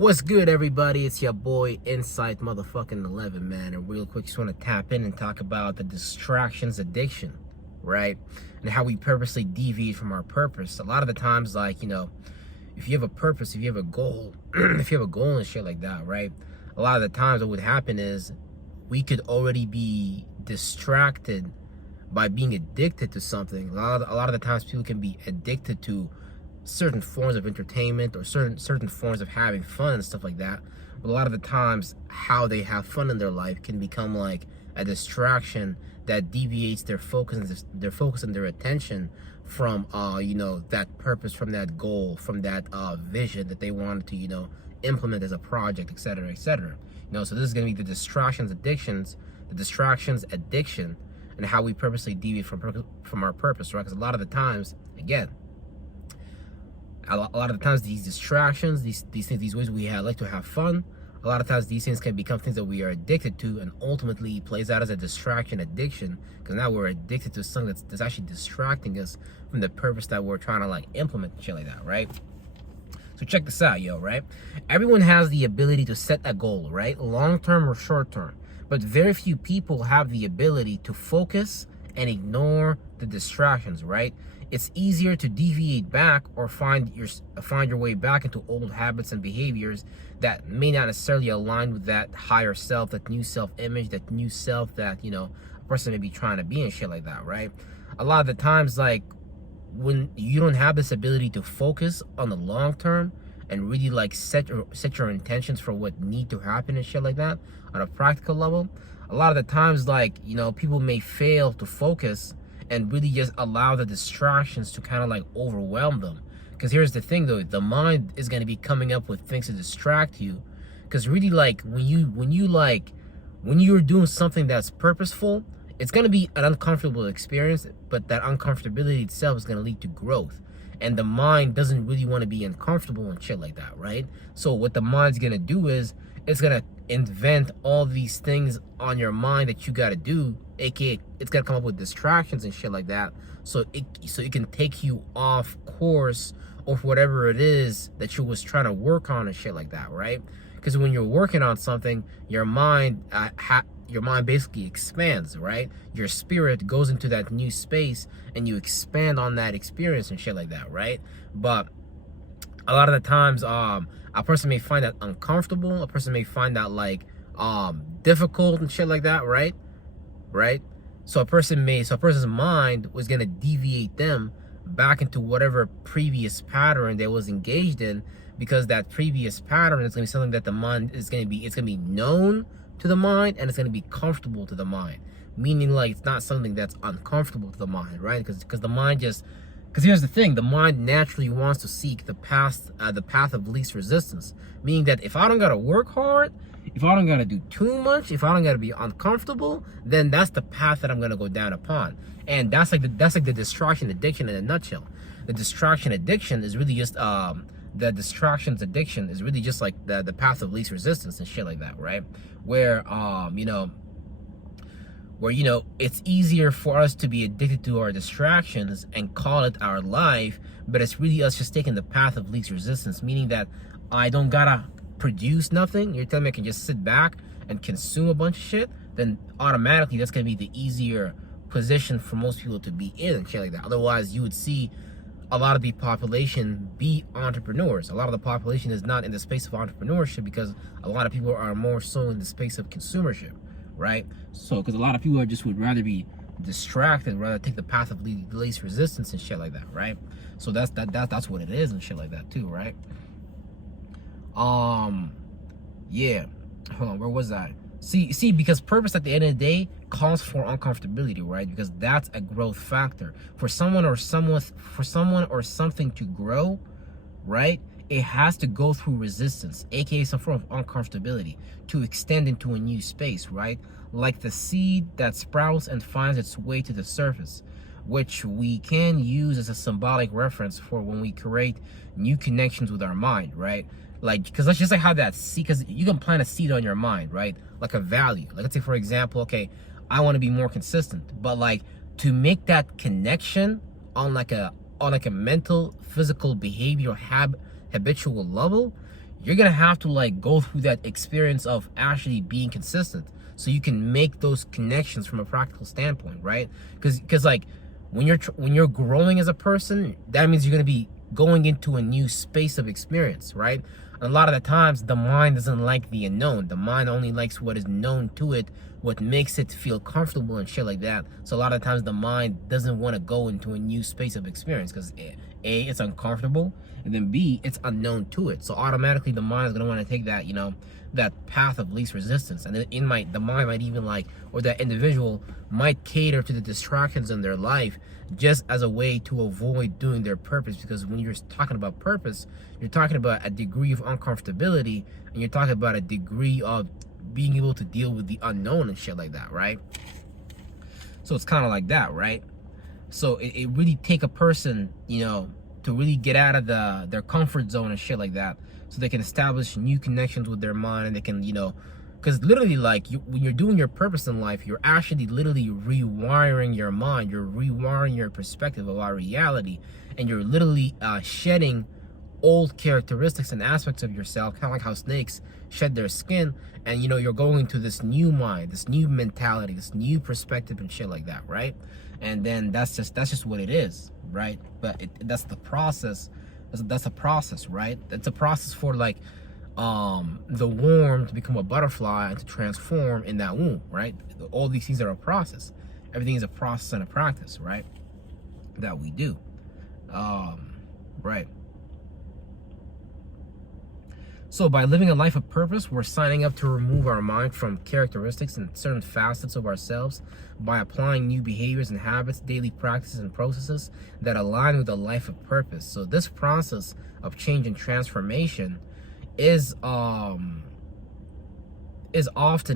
What's good, everybody? It's your boy Insight motherfucking 11, man. And real quick, just want to tap in and talk about the distractions addiction, right? And how we purposely deviate from our purpose. A lot of the times, like, if you have a purpose, if you have a goal, if you have a goal and shit like that, right? A lot of the times what would happen is we could already be distracted by being addicted to something. A lot of the times people can be addicted to certain forms of entertainment or certain forms of having fun and stuff like that. But a lot of the times how they have fun in their life can become like a distraction that deviates their focus and their attention from that purpose, from that goal, from that vision that they wanted to implement as a project, etc., etc. So this is going to be the distractions addiction, and how we purposely deviate from our purpose, right? Because a lot of the times, again, a lot of the times these distractions, these things, these ways we like to have fun, a lot of times these things can become things that we are addicted to, and ultimately plays out as a distraction addiction, because now we're addicted to something that's actually distracting us from the purpose that we're trying to like implement and shit like that, right? So check this out, right? Everyone has the ability to set a goal, right? Long-term or short-term. But very few people have the ability to focus and ignore the distractions, right? It's easier to deviate back or find your way back into old habits and behaviors that may not necessarily align with that higher self, that new self-image, that new self that, a person may be trying to be and shit like that, right? A lot of the times, like, when you don't have this ability to focus on the long term and really like set your intentions for what need to happen and shit like that on a practical level, a lot of the times, like, people may fail to focus and really just allow the distractions to kind of like overwhelm them. Because here's the thing though, the mind is going to be coming up with things to distract you. Because really, like, when you're doing something that's purposeful, it's going to be an uncomfortable experience, but that uncomfortability itself is going to lead to growth. And the mind doesn't really want to be uncomfortable and shit like that, right? So what the mind's going to do is it's going to invent all these things on your mind that you got to do, aka it's going to come up with distractions and shit like that, so it can take you off course of whatever it is that you was trying to work on and shit like that, right? Because when you're working on something, your mind basically expands, right? Your spirit goes into that new space and you expand on that experience and shit like that, right? But a lot of the times, a person may find that uncomfortable, a person may find that like difficult and shit like that, right? So a person's mind was gonna deviate them back into whatever previous pattern they was engaged in, because that previous pattern is gonna be something that the mind is gonna be known to the mind, and it's going to be comfortable to the mind, meaning like it's not something that's uncomfortable to the mind, right? Because the mind because here's the thing, the mind naturally wants to seek the path of least resistance, meaning that if I don't gotta work hard, if I don't gotta do too much, if I don't gotta be uncomfortable, then that's the path that I'm gonna go down upon. And that's like the distraction addiction in a nutshell. The distraction addiction is really just the distractions addiction is really just like the path of least resistance and shit like that, right? Where it's easier for us to be addicted to our distractions and call it our life, but it's really us just taking the path of least resistance, meaning that I don't gotta produce nothing. You're telling me I can just sit back and consume a bunch of shit, then automatically that's gonna be the easier position for most people to be in and shit like that. Otherwise, you would see a lot of the population be entrepreneurs. A lot of the population is not in the space of entrepreneurship because a lot of people are more so in the space of consumership, right? So, because a lot of people would rather be distracted, rather take the path of least resistance and shit like that, right? So that's what it is and shit like that too, right? Yeah. Hold on, where was I? See, because purpose at the end of the day calls for uncomfortability, right? Because that's a growth factor. For someone or something to grow, right? It has to go through resistance, aka some form of uncomfortability, to extend into a new space, right? Like the seed that sprouts and finds its way to the surface, which we can use as a symbolic reference for when we create new connections with our mind, right? Like, because let's just like how that seed, because you can plant a seed on your mind, right? Like a value. Like, let's say, for example, okay, I want to be more consistent, but like to make that connection on like a mental, physical, behavioral, habitual level, you're gonna have to like go through that experience of actually being consistent, so you can make those connections from a practical standpoint, right? Because like when you're growing as a person, that means you're gonna be going into a new space of experience, right? And a lot of the times, the mind doesn't like the unknown. The mind only likes what is known to it, what makes it feel comfortable and shit like that. So a lot of times, the mind doesn't want to go into a new space of experience because A, it's uncomfortable, and then B, it's unknown to it. So automatically, the mind is gonna want to take that, that path of least resistance, and the mind might even like, or that individual might cater to the distractions in their life just as a way to avoid doing their purpose. Because when you're talking about purpose, you're talking about a degree of uncomfortability, and you're talking about a degree of being able to deal with the unknown and shit like that, right? So it's kind of like that, right? So it really take a person, to really get out of their comfort zone and shit like that, so they can establish new connections with their mind, and they can, because literally, like, when you're doing your purpose in life, you're actually literally rewiring your mind, you're rewiring your perspective about reality, and you're literally shedding old characteristics and aspects of yourself, kind of like how snakes shed their skin, and you're going into this new mind, this new mentality, this new perspective and shit like that, right? And then that's just what it is, right? But that's the process. That's a process, right? It's a process for like the worm to become a butterfly and to transform in that womb, right? All these things are a process. Everything is a process and a practice, right? That we do, right? So by living a life of purpose, we're signing up to remove our mind from characteristics and certain facets of ourselves by applying new behaviors and habits, daily practices and processes that align with a life of purpose. So this process of change and transformation is often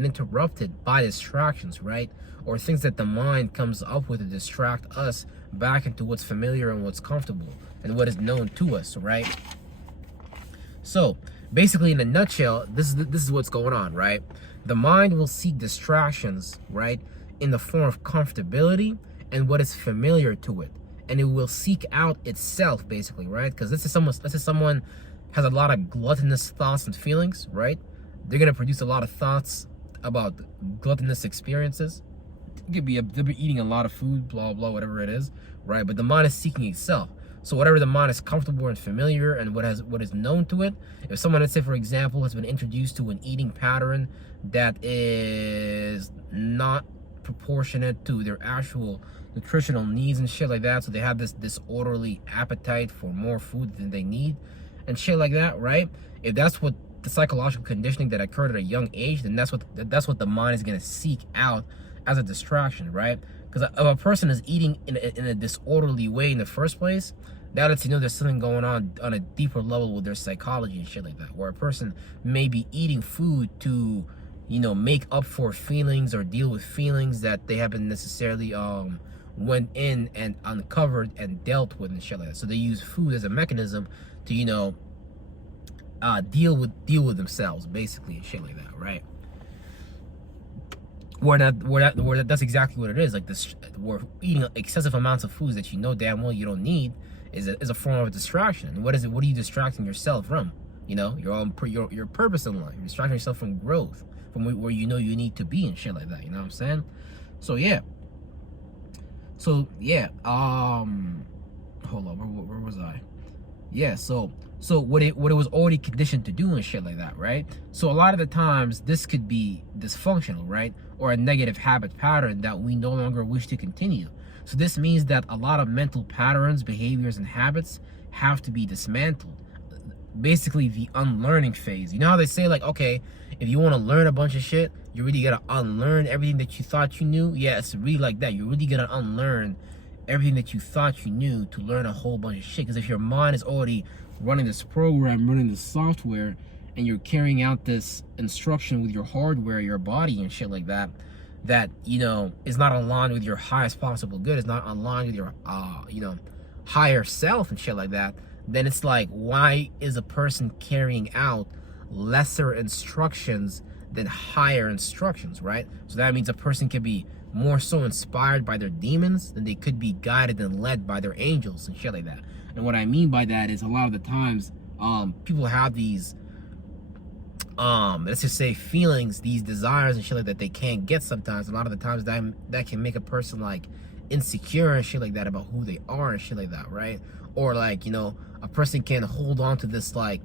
interrupted by distractions, right? Or things that the mind comes up with to distract us back into what's familiar and what's comfortable and what is known to us, right? So basically, in a nutshell, this is what's going on, right? The mind will seek distractions, right, in the form of comfortability and what is familiar to it, and it will seek out itself, basically, right? Because let's say someone has a lot of gluttonous thoughts and feelings, right? They're gonna produce a lot of thoughts about gluttonous experiences. They'll be eating a lot of food, blah blah, whatever it is, right? But the mind is seeking itself. So whatever the mind is comfortable and familiar and what is known to it, if someone, let's say for example, has been introduced to an eating pattern that is not proportionate to their actual nutritional needs and shit like that, so they have this disorderly appetite for more food than they need and shit like that, right? If that's what the psychological conditioning that occurred at a young age, then that's what the mind is gonna seek out as a distraction, right? Because if a person is eating in a disorderly way in the first place, that lets you know there's something going on a deeper level with their psychology and shit like that. Where a person may be eating food to, make up for feelings or deal with feelings that they haven't necessarily went in and uncovered and dealt with and shit like that. So they use food as a mechanism to, deal with themselves, basically, and shit like that, right? That's exactly what it is. Like this, we're eating excessive amounts of foods that you know damn well you don't need is a form of a distraction. And what is it? What are you distracting yourself from? Your purpose in life. You're distracting yourself from growth, from where you need to be and shit like that. You know what I'm saying? So yeah. Hold on, where was I? Yeah, so what it was already conditioned to do and shit like that, right? So a lot of the times this could be dysfunctional, right? Or a negative habit pattern that we no longer wish to continue. So this means that a lot of mental patterns, behaviors, and habits have to be dismantled. Basically the unlearning phase. You know how they say, like, okay, if you want to learn a bunch of shit, you really gotta unlearn everything that you thought you knew. Yeah, it's really like that. You really gotta unlearn everything that you thought you knew to learn a whole bunch of shit. Because if your mind is already running this program, running this software, and you're carrying out this instruction with your hardware, your body and shit like that, that is not aligned with your highest possible good, is not aligned with your higher self and shit like that, then it's like, why is a person carrying out lesser instructions than higher instructions, right? So that means a person can be more so inspired by their demons than they could be guided and led by their angels and shit like that. And what I mean by that is, a lot of the times people have these let's just say feelings, these desires and shit like that they can't get sometimes. A lot of the times that can make a person like insecure and shit like that about who they are and shit like that, right? Or like, you know, a person can hold on to this like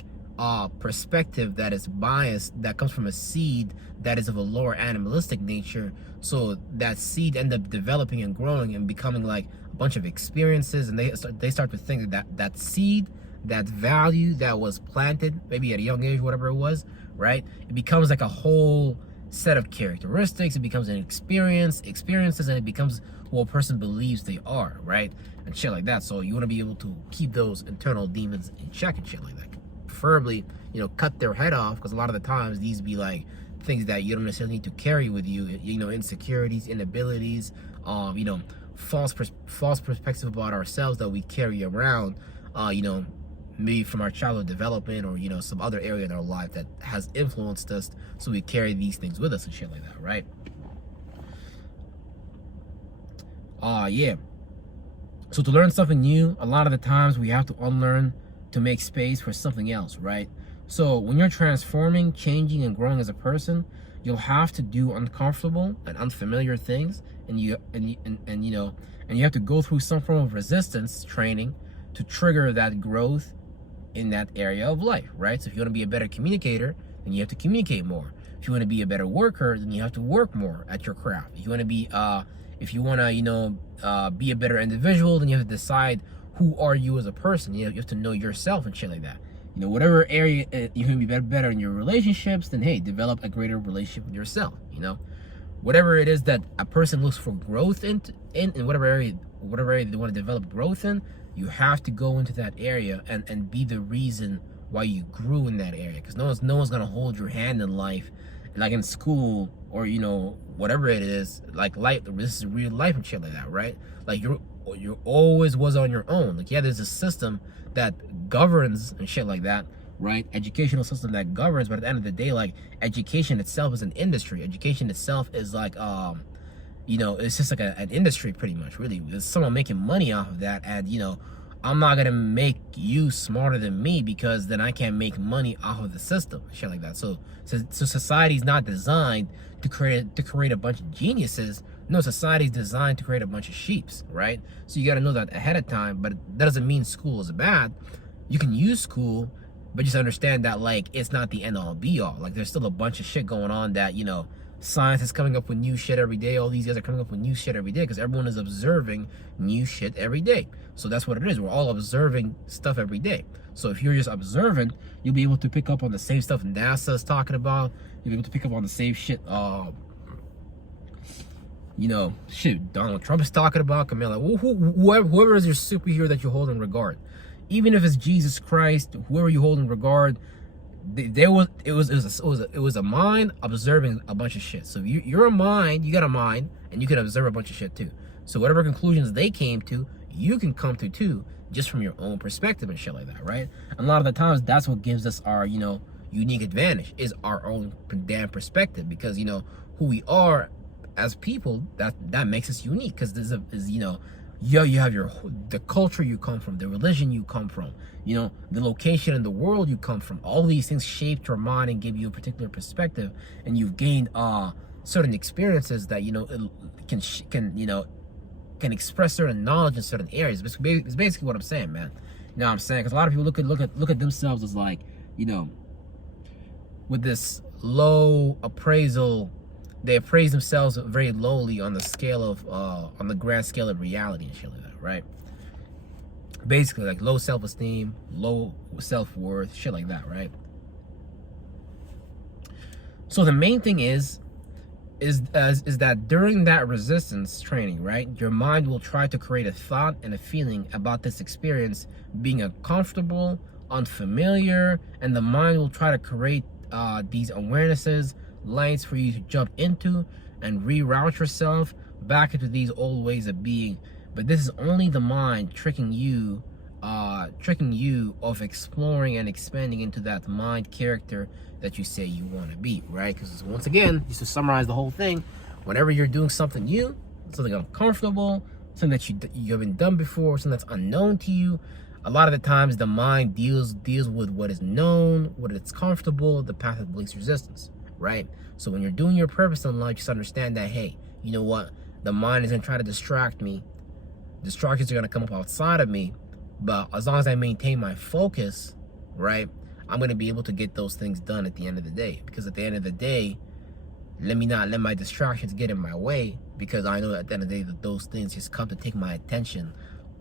perspective that is biased, that comes from a seed that is of a lower animalistic nature. So that seed end up developing and growing and becoming like a bunch of experiences, and they start to think that seed, that value that was planted maybe at a young age, whatever it was, right? It becomes like a whole set of characteristics. It becomes an experiences, and it becomes what a person believes they are, right? And shit like that. So you want to be able to keep those internal demons in check and shit like that. Preferably, you know, cut their head off, because a lot of the times these be like things that you don't necessarily need to carry with you. You know, insecurities, inabilities, you know, false perspective about ourselves that we carry around, you know, maybe from our childhood development, or, you know, some other area in our life that has influenced us, so we carry these things with us and shit like that, right? Yeah. So to learn something new, a lot of the times we have to unlearn to make space for something else, right? So when you're transforming, changing, and growing as a person, you'll have to do uncomfortable and unfamiliar things, and you have to go through some form of resistance training to trigger that growth in that area of life, right? So if you want to be a better communicator, then you have to communicate more. If you want to be a better worker, then you have to work more at your craft. If you want to be be a better individual, then you have to decide who are you as a person. You have to know yourself and shit like that. You know, whatever area you can be better in your relationships, then hey, develop a greater relationship with yourself. You know, whatever it is that a person looks for growth in whatever area they want to develop growth in, you have to go into that area and be the reason why you grew in that area. Because no one's gonna hold your hand in life, like in school, or, you know, whatever it is, like life. This is real life and shit like that, right? Like you always was on your own. Like, yeah, there's a system that governs and shit like that, right? Educational system that governs, but at the end of the day, like, education itself is an industry. Education itself is like, you know, it's just like an industry pretty much, really. There's someone making money off of that, and, you know, I'm not gonna make you smarter than me, because then I can't make money off of the system, shit like that. So society's not designed to create a bunch of geniuses. No, society's designed to create a bunch of sheeps, right? So you got to know that ahead of time. But that doesn't mean school is bad. You can use school, but just understand that, like, it's not the end all be all. Like, there's still a bunch of shit going on that, you know, science is coming up with new shit every day. All these guys are coming up with new shit every day, because everyone is observing new shit every day. So that's what it is. We're all observing stuff every day. So if you're just observant, you'll be able to pick up on the same stuff NASA is talking about. You'll be able to pick up on the same shit, you know, shit Donald Trump is talking about. Camilla, whoever is your superhero that you hold in regard, even if it's Jesus Christ, whoever you hold in regard, it was a mind observing a bunch of shit. So you're a mind, you got a mind, and you can observe a bunch of shit too. So whatever conclusions they came to, you can come to too, just from your own perspective and shit like that, right? And a lot of the times, that's what gives us our, you know, unique advantage, is our own damn perspective. Because, you know, who we are as people, that makes us unique. Because you know, you have the culture you come from, the religion you come from, you know, the location in the world you come from. All these things shape your mind and give you a particular perspective, and you've gained certain experiences that, you know, can express certain knowledge in certain areas. It's basically what I'm saying, man. You know what I'm saying? Because a lot of people look at themselves as, like, you know, with this low appraisal. They appraise themselves very lowly on the scale of on the grand scale of reality and shit like that, right? Basically, like, low self-esteem, low self-worth, shit like that, right? So the main thing is that during that resistance training, right, your mind will try to create a thought and a feeling about this experience being uncomfortable, unfamiliar, and the mind will try to create these awarenesses, lights for you to jump into and reroute yourself back into these old ways of being. But this is only the mind tricking you of exploring and expanding into that mind character that you say you want to be, right? Because once again, just to summarize the whole thing, whenever you're doing something new, something uncomfortable, something that you haven't done before, something that's unknown to you, A lot of the times the mind deals with what is known, what is comfortable, the path of least resistance, right? So when you're doing your purpose in life, just understand that, hey, you know what? The mind is going to try to distract me. Distractions are going to come up outside of me. But as long as I maintain my focus, right, I'm going to be able to get those things done at the end of the day. Because at the end of the day, let me not let my distractions get in my way, because I know at the end of the day that those things just come to take my attention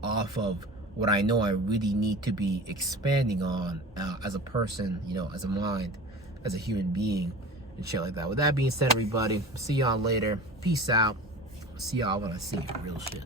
off of what I know I really need to be expanding on as a person, you know, as a mind, as a human being, and shit like that. With that being said, everybody, see y'all later. Peace out. See y'all when I see you. Real shit.